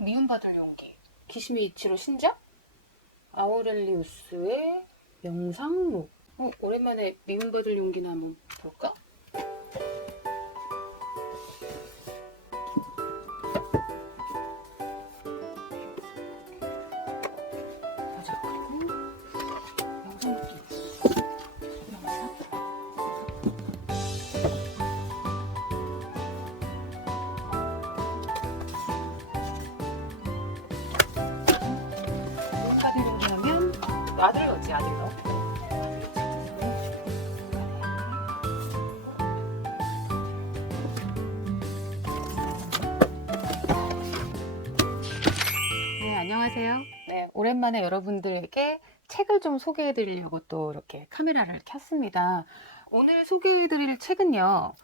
미움받을 용기. 기시미 이치로 신작? 아우렐리우스의 명상록. 오랜만에 미움받을 용기나 한번 볼까? 보자. 명상록도 있어. 명상? 미움받을 용기 하면 아들러지, 아들러. 네, 안녕하세요. 네, 오랜만에 여러분들에게 책을 좀 소개해 드리려고 또 이렇게 카메라를 켰습니다. 오늘 소개해 드릴 책은요.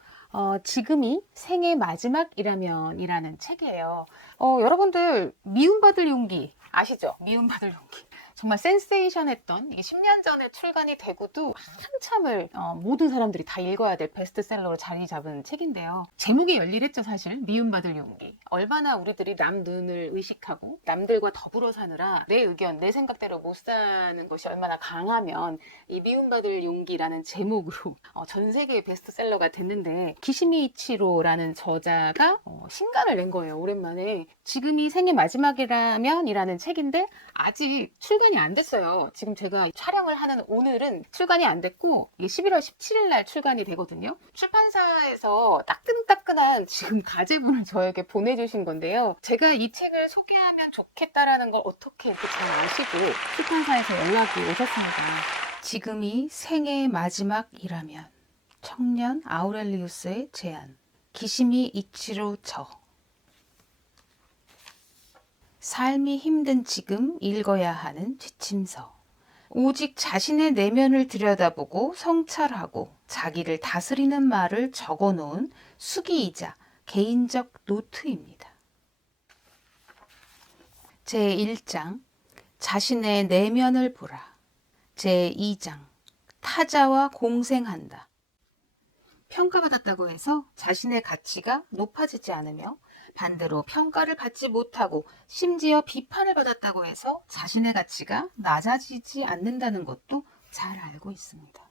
지금이 생의 마지막이라면 이라는 책이에요. 여러분들 미움받을 용기 아시죠? 미움받을 용기. 정말 센세이션했던 이게 10년 전에 출간이 되고도 한참을 모든 사람들이 다 읽어야 될 베스트셀러로 자리 잡은 책인데요. 제목이 열일했죠, 사실. 미움받을 용기. 얼마나 우리들이 남 눈을 의식하고 남들과 더불어 사느라 내 의견, 내 생각대로 못 사는 것이 얼마나 강하면 이 미움받을 용기라는 제목으로 전 세계의 베스트셀러가 됐는데, 기시미 이치로라는 저자가 신간을 낸 거예요. 오랜만에. 지금이 생의 마지막이라면 이라는 책인데 아직 출간이 안 됐어요. 지금 제가 촬영을 하는 오늘은 출간이 안 됐고, 이게 11월 17일 날 출간이 되거든요. 출판사에서 따끈따끈한 지금 가제분을 저에게 보내주신 건데요. 제가 이 책을 소개하면 좋겠다라는 걸 어떻게 이렇게 잘 아시고 출판사에서 연락이 오셨습니다. 지금이 생의 마지막이라면. 청년 아우렐리우스의 제안. 기시미 이치로 저. 삶이 힘든 지금 읽어야 하는 지침서. 오직 자신의 내면을 들여다보고 성찰하고 자기를 다스리는 말을 적어놓은 수기이자 개인적 노트입니다. 제1장 자신의 내면을 보라. 제2장 타자와 공생한다. 평가받았다고 해서 자신의 가치가 높아지지 않으며 반대로 평가를 받지 못하고 심지어 비판을 받았다고 해서 자신의 가치가 낮아지지 않는다는 것도 잘 알고 있습니다.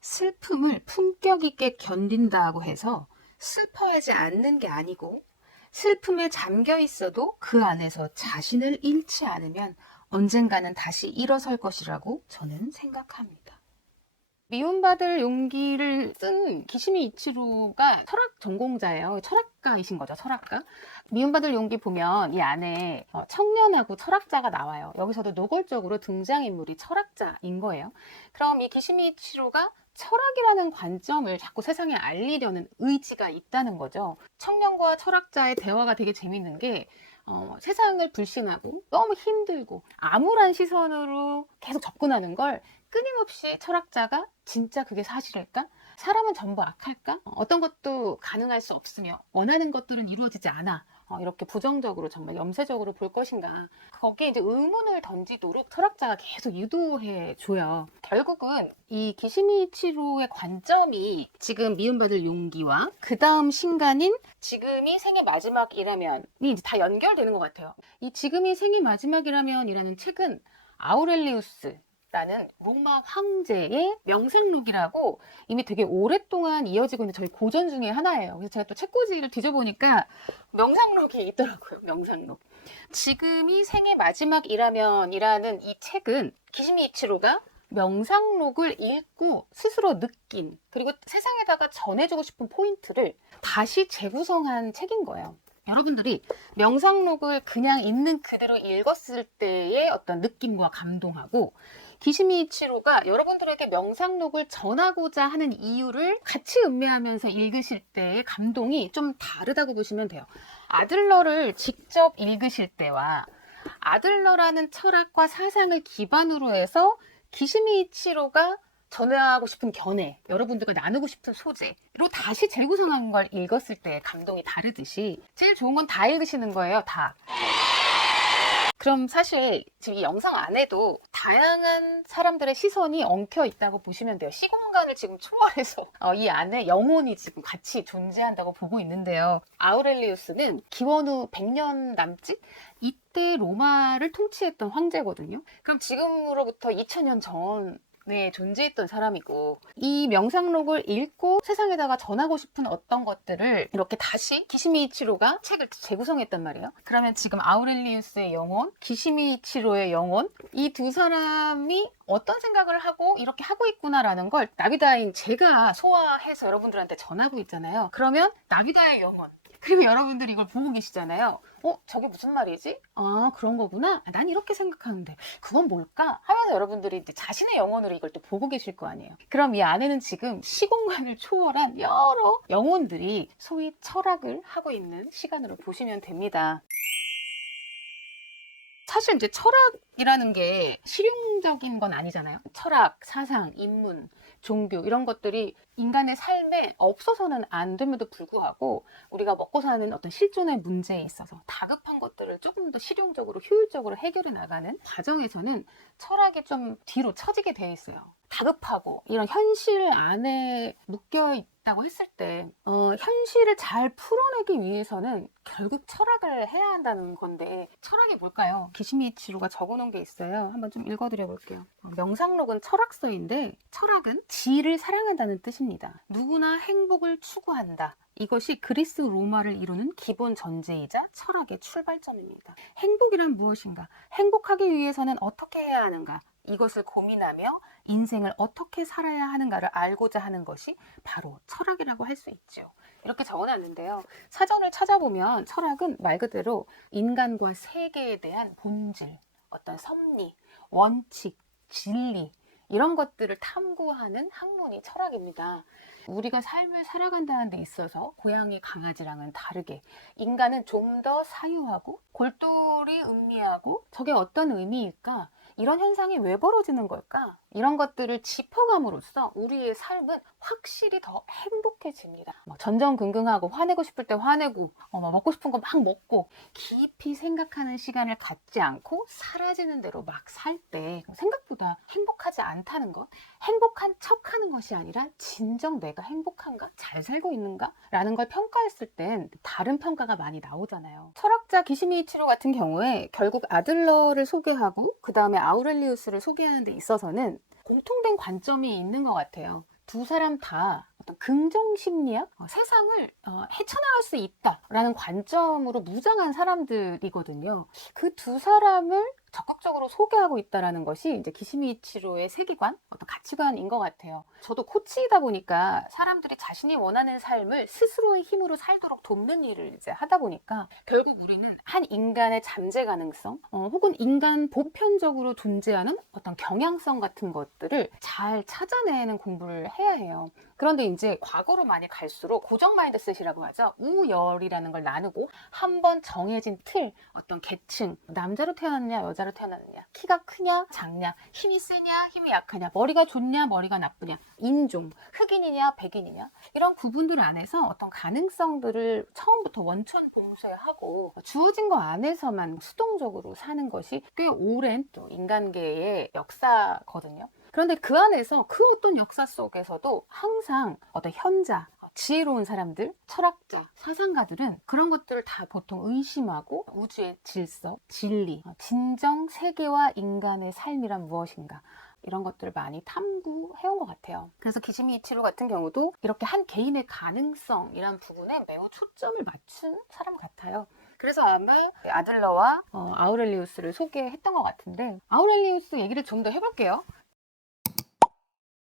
슬픔을 품격 있게 견딘다고 해서 슬퍼하지 않는 게 아니고, 슬픔에 잠겨 있어도 그 안에서 자신을 잃지 않으면 언젠가는 다시 일어설 것이라고 저는 생각합니다. 미움받을 용기를 쓴 기시미 이치로가 철학 전공자예요. 철학가이신 거죠, 철학가. 미움받을 용기 보면 이 안에 청년하고 철학자가 나와요. 여기서도 노골적으로 등장인물이 철학자인 거예요. 그럼 이 기시미 이치로가 철학이라는 관점을 자꾸 세상에 알리려는 의지가 있다는 거죠. 청년과 철학자의 대화가 되게 재밌는 게, 세상을 불신하고 너무 힘들고 암울한 시선으로 계속 접근하는 걸 끊임없이 철학자가 진짜 그게 사실일까? 사람은 전부 악할까? 어떤 것도 가능할 수 없으며 원하는 것들은 이루어지지 않아. 이렇게 부정적으로 정말 염세적으로 볼 것인가? 거기에 이제 의문을 던지도록 철학자가 계속 유도해 줘요. 결국은 이 기시미치로의 관점이 지금 미움받을 용기와 그 다음 신간인 지금이 생의 마지막이라면이 이제 다 연결되는 것 같아요. 이 지금이 생의 마지막이라면이라는 책은 아우렐리우스 라는 로마 황제의 명상록이라고 이미 되게 오랫동안 이어지고 있는 저희 고전 중에 하나예요. 그래서 제가 또 책꽂이를 뒤져보니까 명상록이 있더라고요. 명상록. 지금이 생의 마지막이라면이라는 이 책은 기시미 이치로가 명상록을 읽고 스스로 느낀, 그리고 세상에다가 전해주고 싶은 포인트를 다시 재구성한 책인 거예요. 여러분들이 명상록을 그냥 있는 그대로 읽었을 때의 어떤 느낌과 감동하고, 기시미 이치로가 여러분들에게 명상록을 전하고자 하는 이유를 같이 음미하면서 읽으실 때의 감동이 좀 다르다고 보시면 돼요. 아들러를 직접 읽으실 때와 아들러라는 철학과 사상을 기반으로 해서 기시미 이치로가 전하고 싶은 견해, 여러분들과 나누고 싶은 소재로 다시 재구성한 걸 읽었을 때 감동이 다르듯이 제일 좋은 건 다 읽으시는 거예요. 다. 그럼 사실 지금 이 영상 안에도 다양한 사람들의 시선이 엉켜 있다고 보시면 돼요. 시공간을 지금 초월해서 이 안에 영혼이 지금 같이 존재한다고 보고 있는데요. 아우렐리우스는 기원 후 100년 남짓? 이때 로마를 통치했던 황제거든요. 그럼 지금으로부터 2000년 전에 존재했던 사람이고, 이 명상록을 읽고 세상에다가 전하고 싶은 어떤 것들을 이렇게 다시 기시미이치로가 책을 재구성했단 말이에요. 그러면 지금 아우렐리우스의 영혼, 기시미이치로의 영혼, 이 두 사람이 어떤 생각을 하고 이렇게 하고 있구나라는 걸 나비다인 제가 소화해서 여러분들한테 전하고 있잖아요. 그러면 나비다의 영혼, 그리고 여러분들이 이걸 보고 계시잖아요. 저게 무슨 말이지? 아, 그런 거구나. 난 이렇게 생각하는데 그건 뭘까? 하면서 여러분들이 이제 자신의 영혼으로 이걸 또 보고 계실 거 아니에요. 그럼 이 안에는 지금 시공간을 초월한 여러 영혼들이 소위 철학을 하고 있는 시간으로 보시면 됩니다. 사실 이제 철학이라는 게 실용적인 건 아니잖아요. 철학, 사상, 인문, 종교 이런 것들이 인간의 삶에 없어서는 안 됨에도 불구하고 우리가 먹고 사는 어떤 실존의 문제에 있어서 다급한 것들을 조금 더 실용적으로 효율적으로 해결해 나가는 과정에서는 철학이 좀 뒤로 처지게 돼 있어요. 다급하고 이런 현실 안에 묶여 있다고 했을 때 현실을 잘 풀어내기 위해서는 결국 철학을 해야 한다는 건데, 철학이 뭘까요? 기시미치로가 적어놓은 게 있어요. 한번 좀 읽어드려 볼게요. 명상록은 철학서인데 철학은 지를 사랑한다는 뜻입니다. 누구나 행복을 추구한다. 이것이 그리스 로마를 이루는 기본 전제이자 철학의 출발점입니다. 행복이란 무엇인가? 행복하기 위해서는 어떻게 해야 하는가? 이것을 고민하며 인생을 어떻게 살아야 하는가를 알고자 하는 것이 바로 철학이라고 할 수 있죠. 이렇게 적어놨는데요. 사전을 찾아보면 철학은 말 그대로 인간과 세계에 대한 본질, 어떤 섭리, 원칙, 진리 이런 것들을 탐구하는 학문이 철학입니다. 우리가 삶을 살아간다는 데 있어서 고양이, 강아지랑은 다르게 인간은 좀 더 사유하고 골똘히 음미하고 저게 어떤 의미일까? 이런 현상이 왜 벌어지는 걸까? 이런 것들을 짚어감으로써 우리의 삶은 확실히 더 행복해집니다. 전전긍긍하고 화내고 싶을 때 화내고 먹고 싶은 거 막 먹고 깊이 생각하는 시간을 갖지 않고 사라지는 대로 막 살 때 생각보다 행복하지 않다는 것, 행복한 척하는 것이 아니라 진정 내가 행복한가? 잘 살고 있는가? 라는 걸 평가했을 땐 다른 평가가 많이 나오잖아요. 철학자 기시미치로 같은 경우에 결국 아들러를 소개하고 그 다음에 아우렐리우스를 소개하는 데 있어서는 공통된 관점이 있는 것 같아요. 두 사람 다 어떤 긍정심리학, 세상을 헤쳐나갈 수 있다라는 관점으로 무장한 사람들이거든요. 그 두 사람을 적극적으로 소개하고 있다는 것이 이제 기시미치로의 세계관, 어떤 가치관인 것 같아요. 저도 코치이다 보니까 사람들이 자신이 원하는 삶을 스스로의 힘으로 살도록 돕는 일을 이제 하다 보니까 결국 우리는 한 인간의 잠재 가능성, 혹은 인간 보편적으로 존재하는 어떤 경향성 같은 것들을 잘 찾아내는 공부를 해야 해요. 그런데 이제 과거로 많이 갈수록 고정 마인드셋이라고 하죠. 우열이라는 걸 나누고 한 번 정해진 틀, 어떤 계층, 남자로 태어났냐 여자로 태어났느냐, 키가 크냐 작냐, 힘이 세냐 힘이 약하냐, 머리가 좋냐 머리가 나쁘냐, 인종, 흑인이냐 백인이냐, 이런 구분들 안에서 어떤 가능성들을 처음부터 원천 봉쇄하고 주어진 거 안에서만 수동적으로 사는 것이 꽤 오랜 또 인간계의 역사거든요. 그런데 그 안에서 그 어떤 역사 속에서도 항상 어떤 현자, 지혜로운 사람들, 철학자, 사상가들은 그런 것들을 다 보통 의심하고 우주의 질서, 진리, 진정 세계와 인간의 삶이란 무엇인가, 이런 것들을 많이 탐구해온 것 같아요. 그래서 기시미치로 같은 경우도 이렇게 한 개인의 가능성이란 부분에 매우 초점을 맞춘 사람 같아요. 그래서 아마 아들러와 아우렐리우스를 소개했던 것 같은데, 아우렐리우스 얘기를 좀 더 해볼게요.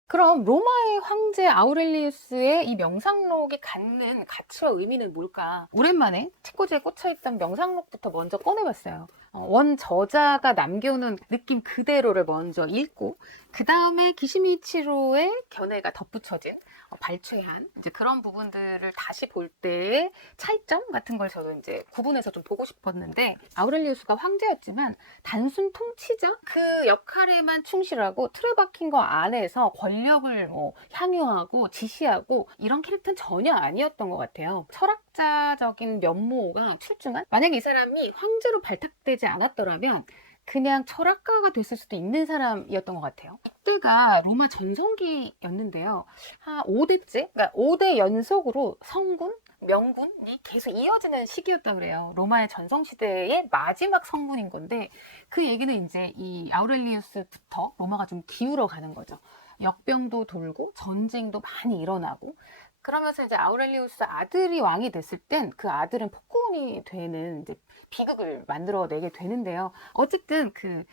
그럼 로마의 황제 아우렐리우스의 이 명상록이 갖는 가치와 의미는 뭘까? 오랜만에 책꽂이에 꽂혀있던 명상록부터 먼저 꺼내봤어요. 원 저자가 남겨놓은 느낌 그대로를 먼저 읽고 그 다음에 기시미치로의 견해가 덧붙여진 발췌한 이제 그런 부분들을 다시 볼 때의 차이점 같은 걸 저도 이제 구분해서 좀 보고 싶었는데, 아우렐리우스가 황제였지만 단순 통치자 그 역할에만 충실하고 틀에 박힌 거 안에서 권력을 향유하고 지시하고 이런 캐릭터는 전혀 아니었던 것 같아요. 철학 철학자적인 면모가 출중한, 만약에 이 사람이 황제로 발탁되지 않았더라면 그냥 철학가가 됐을 수도 있는 사람이었던 것 같아요. 이때가 로마 전성기였는데요. 한 5대째, 그러니까 5대 연속으로 성군, 명군이 계속 이어지는 시기였다 그래요. 로마의 전성시대의 마지막 성군인 건데, 그 얘기는 이제 이 아우렐리우스부터 로마가 좀 기울어 가는 거죠. 역병도 돌고 전쟁도 많이 일어나고, 그러면서 이제 아우렐리우스 아들이 왕이 됐을 땐 그 아들은 폭군이 되는 이제 비극을 만들어내게 되는데요. 어쨌든 굉장히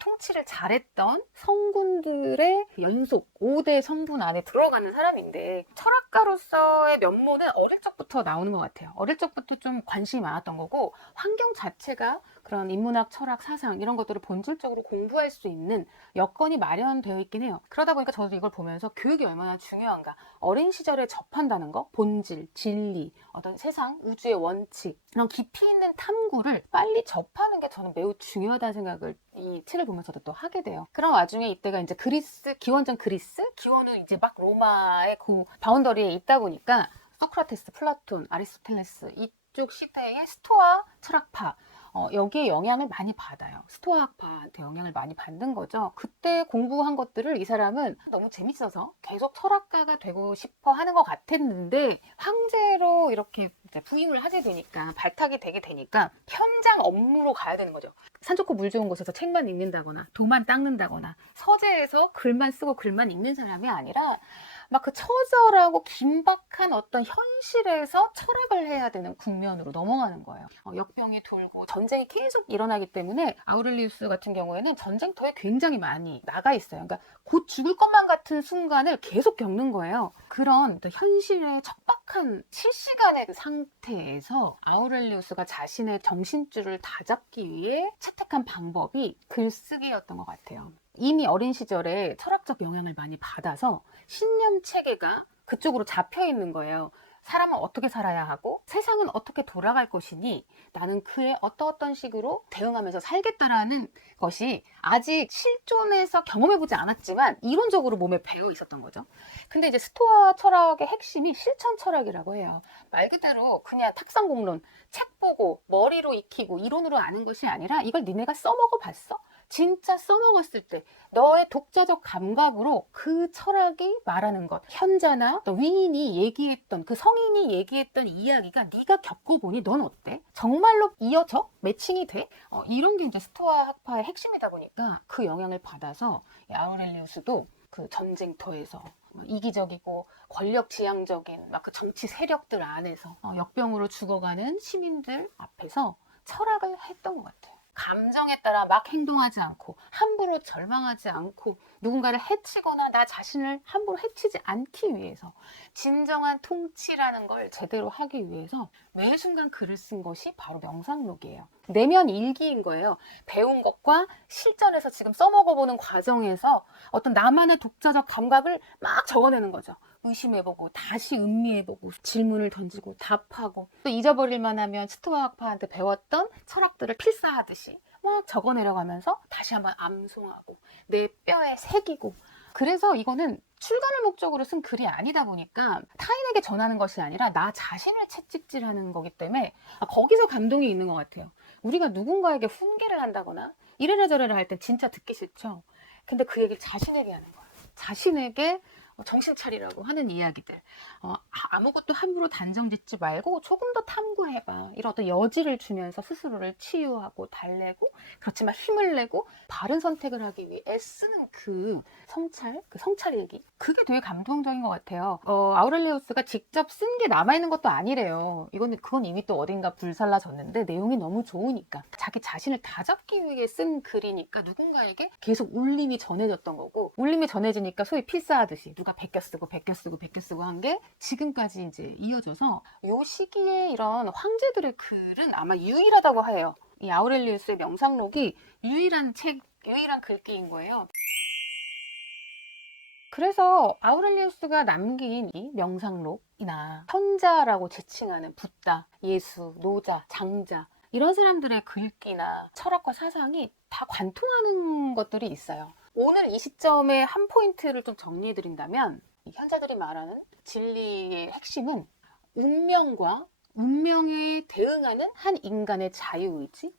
통치를 잘했던 성군들의 연속 5대 성군 안에 들어가는 사람인데, 철학가로서의 면모는 어릴 적부터 나오는 것 같아요. 어릴 적부터 좀 관심이 많았던 거고, 환경 자체가 그런 인문학, 철학, 사상 이런 것들을 본질적으로 공부할 수 있는 여건이 마련되어 있긴 해요. 그러다 보니까 저도 이걸 보면서 교육이 얼마나 중요한가, 어린 시절에 접한다는 거, 본질, 진리, 어떤 세상, 우주의 원칙, 이런 깊이 있는 탐구를 빨리 접하는 게 저는 매우 중요하다는 생각을 이 책을 보면서도 또 하게 돼요. 그런 와중에 이때가 이제 그리스, 기원전 그리스, 기원은 이제 막 로마의 그 바운더리에 있다 보니까 소크라테스, 플라톤, 아리스토텔레스 이쪽 시대의 스토아 철학파, 여기에 영향을 많이 받아요. 스토아학파한테 영향을 많이 받는 거죠. 그때 공부한 것들을 이 사람은 너무 재밌어서 계속 철학가가 되고 싶어 하는 것 같았는데, 황제로 이렇게 부임을 하게 되니까, 발탁이 되게 되니까 현장 업무로 가야 되는 거죠. 산 좋고 물 좋은 곳에서 책만 읽는다거나 도만 닦는다거나 서재에서 글만 쓰고 글만 읽는 사람이 아니라 막 그 처절하고 긴박한 어떤 현실에서 철학을 해야 되는 국면으로 넘어가는 거예요. 역병이 돌고 전쟁이 계속 일어나기 때문에 아우렐리우스 같은 경우에는 전쟁터에 굉장히 많이 나가 있어요. 그러니까 곧 죽을 것만 같은 순간을 계속 겪는 거예요. 그런 현실의 척박한 실시간의 그 상태에서 아우렐리우스가 자신의 정신줄을 다잡기 위해 채택한 방법이 글쓰기였던 것 같아요. 이미 어린 시절에 철학적 영향을 많이 받아서 신념 체계가 그쪽으로 잡혀 있는 거예요. 사람은 어떻게 살아야 하고 세상은 어떻게 돌아갈 것이니 나는 그에 어떤 식으로 대응하면서 살겠다라는 것이 아직 실존해서 경험해보지 않았지만 이론적으로 몸에 배어 있었던 거죠. 근데 이제 스토아 철학의 핵심이 실천 철학이라고 해요. 말 그대로 그냥 탁상공론, 책 보고 머리로 익히고 이론으로 아는 것이 아니라 이걸 니네가 써먹어 봤어? 진짜 써먹었을 때 너의 독자적 감각으로 그 철학이 말하는 것, 현자나 위인이 얘기했던, 그 성인이 얘기했던 이야기가 네가 겪어보니 넌 어때? 정말로 이어져? 매칭이 돼? 이런 게 이제 스토아 학파의 핵심이다 보니까 그 영향을 받아서 아우렐리우스도 그 전쟁터에서 이기적이고 권력지향적인 막 그 정치 세력들 안에서 역병으로 죽어가는 시민들 앞에서 철학을 했던 것 같아요. 감정에 따라 막 행동하지 않고 함부로 절망하지 않고 누군가를 해치거나 나 자신을 함부로 해치지 않기 위해서, 진정한 통치라는 걸 제대로 하기 위해서 매 순간 글을 쓴 것이 바로 명상록이에요. 내면 일기인 거예요. 배운 것과 실전에서 지금 써먹어보는 과정에서 어떤 나만의 독자적 감각을 막 적어내는 거죠. 의심해보고 다시 음미해보고 질문을 던지고 답하고, 또 잊어버릴만 하면 스토아학파한테 배웠던 철학들을 필사하듯이 막 적어내려가면서 다시 한번 암송하고 내 뼈에 새기고. 그래서 이거는 출간을 목적으로 쓴 글이 아니다 보니까 타인에게 전하는 것이 아니라 나 자신을 채찍질하는 거기 때문에 거기서 감동이 있는 것 같아요. 우리가 누군가에게 훈계를 한다거나 이래라 저래라 할 땐 진짜 듣기 싫죠. 근데 그 얘기를 자신에게 하는 거예요. 자신에게 정신 차리라고 하는 이야기들. 아무것도 함부로 단정 짓지 말고 조금 더 탐구해봐. 이런 어떤 여지를 주면서 스스로를 치유하고 달래고, 그렇지만 힘을 내고 바른 선택을 하기 위해 애쓰는 그 성찰 얘기. 그게 되게 감동적인 것 같아요. 아우렐리우스가 직접 쓴 게 남아있는 것도 아니래요. 그건 이미 또 어딘가 불살라졌는데 내용이 너무 좋으니까. 자기 자신을 다잡기 위해 쓴 글이니까 누군가에게 계속 울림이 전해졌던 거고, 울림이 전해지니까 소위 필사하듯이 누가 베껴 쓰고 한 게 지금까지 이제 이어져서 이 시기에 이런 황제들의 글은 아마 유일하다고 해요. 이 아우렐리우스의 명상록이 유일한 글귀인 거예요. 그래서 아우렐리우스가 남긴 이 명상록이나 현자라고 지칭하는 붓다, 예수, 노자, 장자, 이런 사람들의 글귀나 철학과 사상이 다 관통하는 것들이 있어요. 오늘 이 시점에 한 포인트를 좀 정리해드린다면, 이 현자들이 말하는 진리의 핵심은 운명과 운명에 대응하는 한 인간의 자유의지?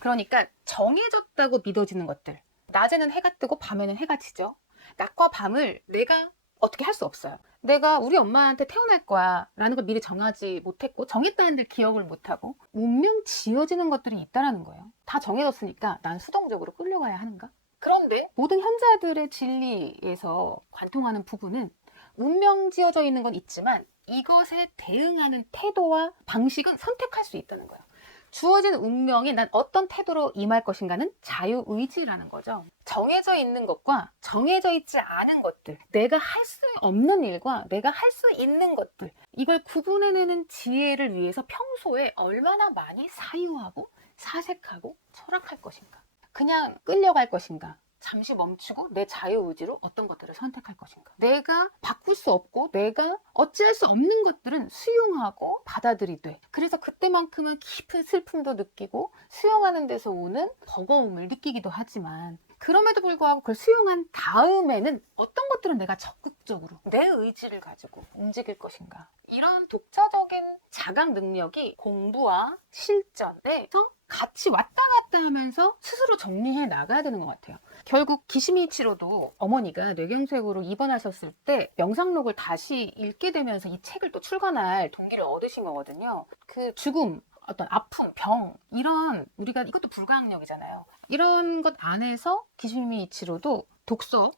그러니까 정해졌다고 믿어지는 것들. 낮에는 해가 뜨고 밤에는 해가 지죠. 낮과 밤을 내가 어떻게 할 수 없어요. 내가 우리 엄마한테 태어날 거야 라는 걸 미리 정하지 못했고 정했다는 들 기억을 못하고 운명 지어지는 것들이 있다는 거예요. 다 정해졌으니까 난 수동적으로 끌려가야 하는가? 그런데 모든 현자들의 진리에서 관통하는 부분은 운명 지어져 있는 건 있지만 이것에 대응하는 태도와 방식은 선택할 수 있다는 거예요. 주어진 운명에 난 어떤 태도로 임할 것인가는 자유의지라는 거죠. 정해져 있는 것과 정해져 있지 않은 것들, 내가 할 수 없는 일과 내가 할 수 있는 것들, 이걸 구분해내는 지혜를 위해서 평소에 얼마나 많이 사유하고 사색하고 철학할 것인가. 그냥 끌려갈 것인가. 잠시 멈추고 내 자유의지로 어떤 것들을 선택할 것인가. 내가 바꿀 수 없고 내가 어찌할 수 없는 것들은 수용하고 받아들이되, 그래서 그때만큼은 깊은 슬픔도 느끼고 수용하는 데서 오는 버거움을 느끼기도 하지만, 그럼에도 불구하고 그걸 수용한 다음에는 어떤 것들은 내가 적극적으로 내 의지를 가지고 움직일 것인가. 이런 독자적인 자각 능력이 공부와 실전에서 같이 왔다 갔다 하면서 스스로 정리해 나가야 되는 것 같아요. 결국 기시미치로도 어머니가 뇌경색으로 입원하셨을 때 명상록을 다시 읽게 되면서 이 책을 또 출간할 동기를 얻으신 거거든요. 그 죽음, 어떤 아픔, 병, 이런, 우리가 이것도 불가항력이잖아요. 이런 것 안에서 기시미치로도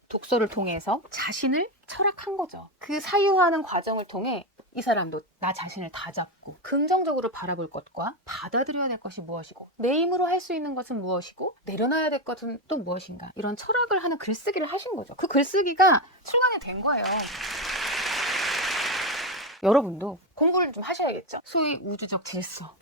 독서를 통해서 자신을 철학한 거죠. 그 사유하는 과정을 통해 이 사람도 나 자신을 다잡고 긍정적으로 바라볼 것과 받아들여야 될 것이 무엇이고 내 힘으로 할 수 있는 것은 무엇이고 내려놔야 될 것은 또 무엇인가, 이런 철학을 하는 글쓰기를 하신 거죠. 그 글쓰기가 출간이 된 거예요. 여러분도 공부를 좀 하셔야겠죠. 소위 우주적 질서,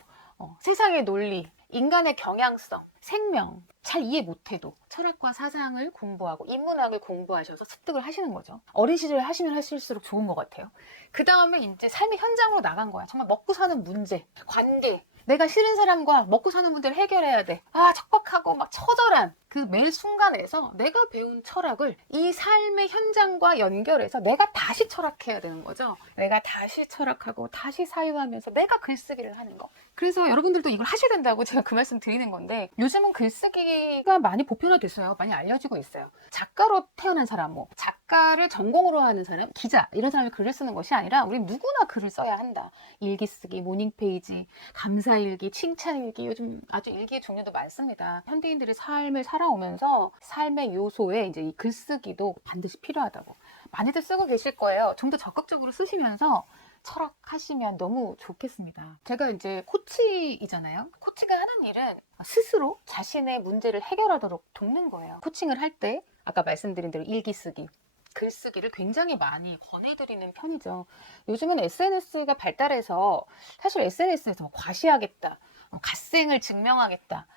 세상의 논리, 인간의 경향성, 생명 잘 이해 못해도 철학과 사상을 공부하고 인문학을 공부하셔서 습득을 하시는 거죠. 어린 시절에 하시면 하실수록 좋은 것 같아요. 그 다음에 이제 삶의 현장으로 나간 거야. 정말 먹고 사는 문제, 관계, 내가 싫은 사람과 먹고 사는 문제를 해결해야 돼. 척박하고 막 처절한 그 매 순간에서 내가 배운 철학을 이 삶의 현장과 연결해서 내가 다시 철학해야 되는 거죠. 내가 다시 철학하고 다시 사유하면서 내가 글쓰기를 하는 거. 그래서 여러분들도 이걸 하셔야 된다고 제가 그 말씀 드리는 건데, 요즘은 글쓰기가 많이 보편화됐어요. 많이 알려지고 있어요. 작가로 태어난 사람, 작가를 전공으로 하는 사람, 기자, 이런 사람이 글을 쓰는 것이 아니라 우리 누구나 글을 써야 한다. 일기 쓰기, 모닝페이지, 감사일기, 칭찬일기, 요즘 아주 일기의 종류도 많습니다. 현대인들이 삶을 살아오면서 삶의 요소에 이제 이 글쓰기도 반드시 필요하다고. 많이들 쓰고 계실 거예요. 좀 더 적극적으로 쓰시면서 철학하시면 너무 좋겠습니다. 제가 이제 코치이잖아요. 코치가 하는 일은 스스로 자신의 문제를 해결하도록 돕는 거예요. 코칭을 할 때 아까 말씀드린 대로 일기 쓰기, 글쓰기를 굉장히 많이 권해드리는 편이죠. 요즘은 SNS가 발달해서 사실 SNS에서 과시하겠다, 갓생을 증명하겠다,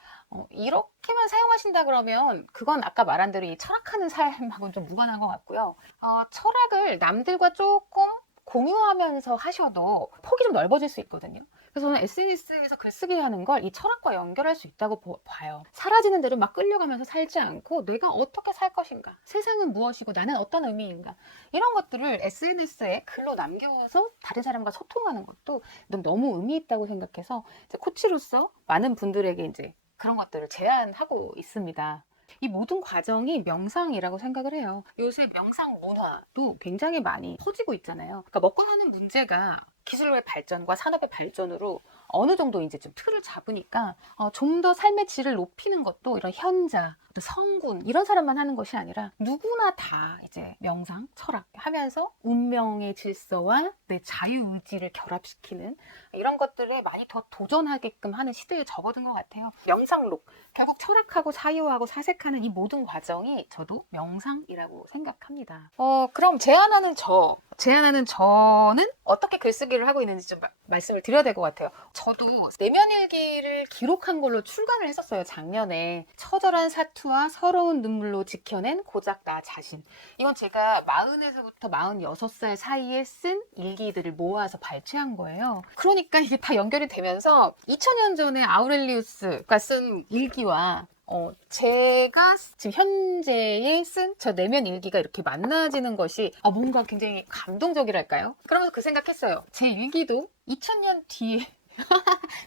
이렇게만 사용하신다 그러면 그건 아까 말한 대로 이 철학하는 삶하고는 좀 무관한 것 같고요. 철학을 남들과 조금 공유하면서 하셔도 폭이 좀 넓어질 수 있거든요. 그래서 저는 SNS에서 글쓰기 하는 걸 이 철학과 연결할 수 있다고 봐요. 사라지는 대로 막 끌려가면서 살지 않고 내가 어떻게 살 것인가, 세상은 무엇이고 나는 어떤 의미인가, 이런 것들을 SNS에 글로 남겨서 다른 사람과 소통하는 것도 너무 의미 있다고 생각해서 이제 코치로서 많은 분들에게 이제 그런 것들을 제안하고 있습니다. 이 모든 과정이 명상이라고 생각을 해요. 요새 명상 문화도 굉장히 많이 퍼지고 있잖아요. 그러니까 먹고 사는 문제가 기술의 발전과 산업의 발전으로 어느 정도 이제 좀 틀을 잡으니까 좀 더 삶의 질을 높이는 것도 이런 현자, 또 성군 이런 사람만 하는 것이 아니라 누구나 다 이제 명상, 철학 하면서 운명의 질서와 내 자유의지를 결합시키는 이런 것들에 많이 더 도전하게끔 하는 시대에 접어든 것 같아요. 명상록, 결국 철학하고 사유하고 사색하는 이 모든 과정이 저도 명상이라고 생각합니다. 그럼 제안하는 저는 어떻게 글쓰기를 하고 있는지 좀 말씀을 드려야 될 것 같아요. 저도 내면일기를 기록한 걸로 출간을 했었어요. 작년에. 처절한 사투와 서러운 눈물로 지켜낸 고작 나 자신. 이건 제가 40에서부터 46살 사이에 쓴 일기들을 모아서 발췌한 거예요. 그러니까 이게 다 연결이 되면서 2000년 전에 아우렐리우스가 쓴 일기와 제가 지금 현재에 쓴 저 내면 일기가 이렇게 만나지는 것이 뭔가 굉장히 감동적이랄까요? 그러면서 그 생각했어요. 제 일기도 2000년 뒤에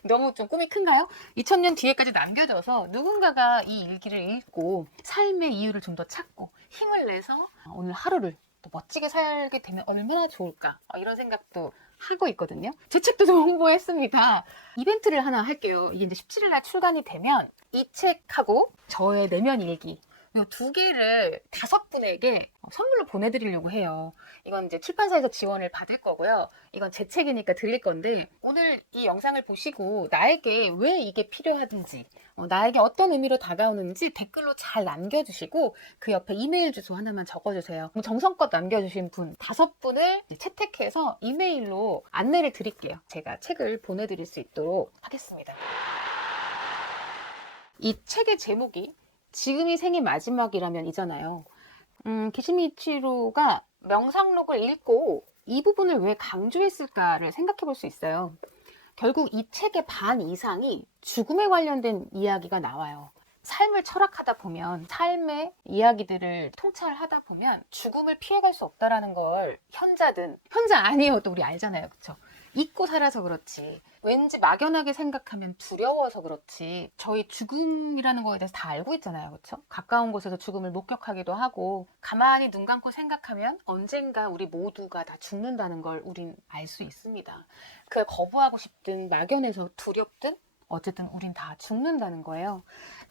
너무 좀 꿈이 큰가요? 2000년 뒤에까지 남겨져서 누군가가 이 일기를 읽고 삶의 이유를 좀 더 찾고 힘을 내서 오늘 하루를 또 멋지게 살게 되면 얼마나 좋을까 이런 생각도 하고 있거든요. 제 책도 좀 홍보했습니다. 이벤트를 하나 할게요. 이게 이제 17일 날 출간이 되면 이 책하고 저의 내면 일기 이 두 개를 5분에게 선물로 보내드리려고 해요. 이건 이제 출판사에서 지원을 받을 거고요. 이건 제 책이니까 드릴 건데 오늘 이 영상을 보시고 나에게 왜 이게 필요하든지 나에게 어떤 의미로 다가오는지 댓글로 잘 남겨주시고 그 옆에 이메일 주소 하나만 적어주세요. 그럼 정성껏 남겨주신 분 5분을 채택해서 이메일로 안내를 드릴게요. 제가 책을 보내드릴 수 있도록 하겠습니다. 이 책의 제목이 지금이 생의 마지막이라면 이잖아요. 기시미치로가 명상록을 읽고 이 부분을 왜 강조했을까를 생각해 볼 수 있어요. 결국 이 책의 반 이상이 죽음에 관련된 이야기가 나와요. 삶을 철학하다 보면, 삶의 이야기들을 통찰하다 보면 죽음을 피해갈 수 없다라는 걸 현자 아니어도 우리 알잖아요. 그쵸? 잊고 살아서 그렇지, 왠지 막연하게 생각하면 두려워서 그렇지, 저희 죽음이라는 거에 대해서 다 알고 있잖아요. 그쵸? 가까운 곳에서 죽음을 목격하기도 하고 가만히 눈 감고 생각하면 언젠가 우리 모두가 다 죽는다는 걸 우린 알 수 있습니다. 그걸 거부하고 싶든 막연해서 두렵든 어쨌든 우린 다 죽는다는 거예요.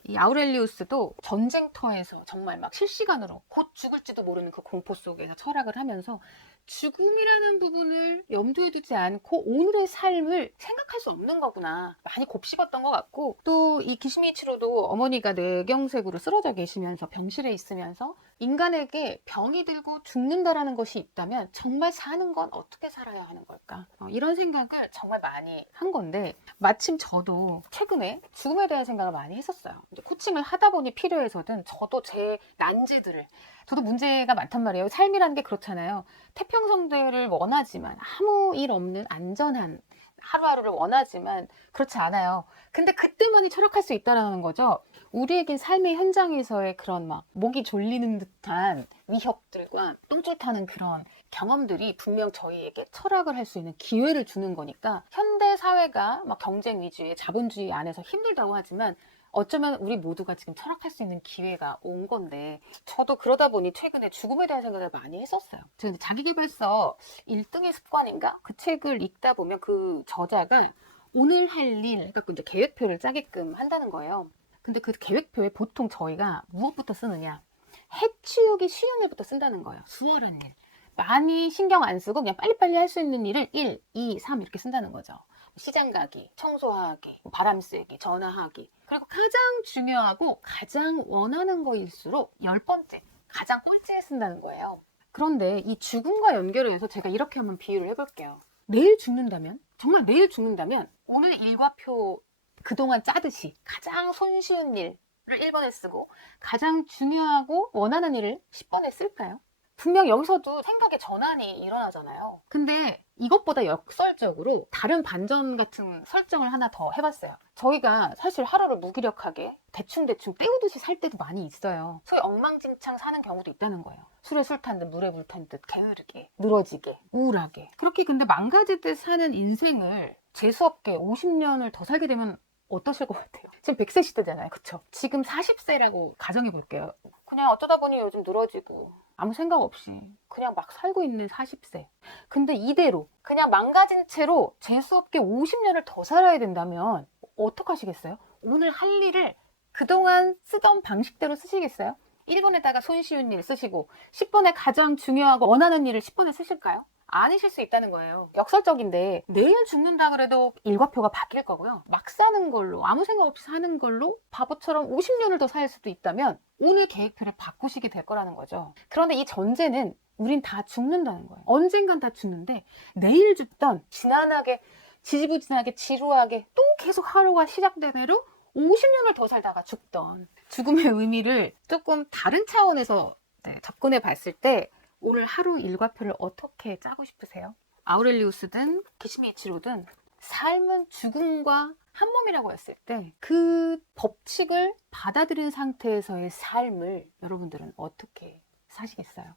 이 아우렐리우스도 전쟁터에서 정말 막 실시간으로 곧 죽을지도 모르는 그 공포 속에서 철학을 하면서 죽음이라는 부분을 염두에 두지 않고 오늘의 삶을 생각할 수 없는 거구나 많이 곱씹었던 것 같고, 또 이 기시미치로도 어머니가 뇌경색으로 쓰러져 계시면서 병실에 있으면서 인간에게 병이 들고 죽는다라는 것이 있다면 정말 사는 건 어떻게 살아야 하는 걸까, 이런 생각을 정말 많이 한 건데, 마침 저도 최근에 죽음에 대한 생각을 많이 했었어요. 이제 코칭을 하다 보니 필요해서든 저도 제 난제들을, 저도 문제가 많단 말이에요. 삶이라는 게 그렇잖아요. 태평성대를 원하지만, 아무 일 없는 안전한 하루하루를 원하지만 그렇지 않아요. 근데 그때만이 철학할 수 있다는 거죠. 우리에겐 삶의 현장에서의 그런 막 목이 졸리는 듯한 위협들과 똥줄 타는 그런 경험들이 분명 저희에게 철학을 할 수 있는 기회를 주는 거니까, 현대 사회가 막 경쟁 위주의 자본주의 안에서 힘들다고 하지만 어쩌면 우리 모두가 지금 철학할 수 있는 기회가 온 건데, 저도 그러다 보니 최근에 죽음에 대한 생각을 많이 했었어요. 제가 자기계발서 1등의 습관인가? 그 책을 읽다 보면 그 저자가 오늘 할 일 해갖고 이제 계획표를 짜게끔 한다는 거예요. 근데 그 계획표에 보통 저희가 무엇부터 쓰느냐? 해치우기 쉬운 일부터 쓴다는 거예요. 수월한 일. 많이 신경 안 쓰고 그냥 빨리빨리 할 수 있는 일을 1, 2, 3 이렇게 쓴다는 거죠. 시장 가기, 청소하기, 바람 쐬기, 전화하기. 그리고 가장 중요하고 가장 원하는 거일수록 10번째, 가장 꼴찌에 쓴다는 거예요. 그런데 이 죽음과 연결해서 제가 이렇게 한번 비유를 해볼게요. 내일 죽는다면, 정말 내일 죽는다면 오늘 일과표 그동안 짜듯이 가장 손쉬운 일을 1번에 쓰고 가장 중요하고 원하는 일을 10번에 쓸까요? 분명 여기서도 생각의 전환이 일어나잖아요. 근데 이것보다 역설적으로 다른 반전 같은 설정을 하나 더 해봤어요. 저희가 사실 하루를 무기력하게 대충대충 때우듯이 살 때도 많이 있어요. 소위 엉망진창 사는 경우도 있다는 거예요. 술에 술 탄 듯 물에 물 탄 듯 게으르게, 늘어지게, 우울하게. 그렇게 근데 망가지듯 사는 인생을 재수없게 50년을 더 살게 되면 어떠실 것 같아요? 지금 100세 시대잖아요. 그쵸? 지금 40세라고 가정해 볼게요. 그냥 어쩌다 보니 요즘 늘어지고 아무 생각 없이 그냥 막 살고 있는 40세. 근데 이대로 그냥 망가진 채로 재수없게 50년을 더 살아야 된다면 어떡하시겠어요? 오늘 할 일을 그동안 쓰던 방식대로 쓰시겠어요? 1번에다가 손쉬운 일 쓰시고 10번에 가장 중요하고 원하는 일을 10번에 쓰실까요? 아니실 수 있다는 거예요. 역설적인데 내일 죽는다 그래도 일과표가 바뀔 거고요. 막 사는 걸로, 아무 생각 없이 사는 걸로 바보처럼 50년을 더 살 수도 있다면 오늘 계획표를 바꾸시게 될 거라는 거죠. 그런데 이 전제는 우린 다 죽는다는 거예요. 언젠간 다 죽는데 내일 죽던 지난하게 지지부진하게 지루하게 또 계속 하루가 시작된 대로 50년을 더 살다가 죽던, 죽음의 의미를 조금 다른 차원에서 접근해 봤을 때 오늘 하루 일과표를 어떻게 짜고 싶으세요? 아우렐리우스든 기시미치로든 삶은 죽음과 한 몸이라고 했을 때 그 법칙을 받아들인 상태에서의 삶을 여러분들은 어떻게 사시겠어요?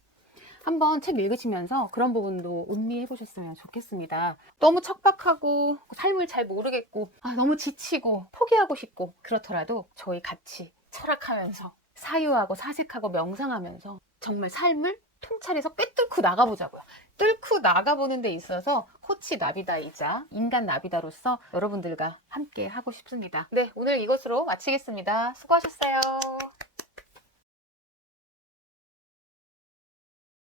한번 책 읽으시면서 그런 부분도 음미해 보셨으면 좋겠습니다. 너무 척박하고 삶을 잘 모르겠고 너무 지치고 포기하고 싶고 그렇더라도 저희 같이 철학하면서 사유하고 사색하고 명상하면서 정말 삶을 통찰해서 꿰뚫고 나가보자고요. 뚫고 나가보는 데 있어서 코치 나비다이자 인간 나비다로서 여러분들과 함께 하고 싶습니다. 네, 오늘 이것으로 마치겠습니다. 수고하셨어요.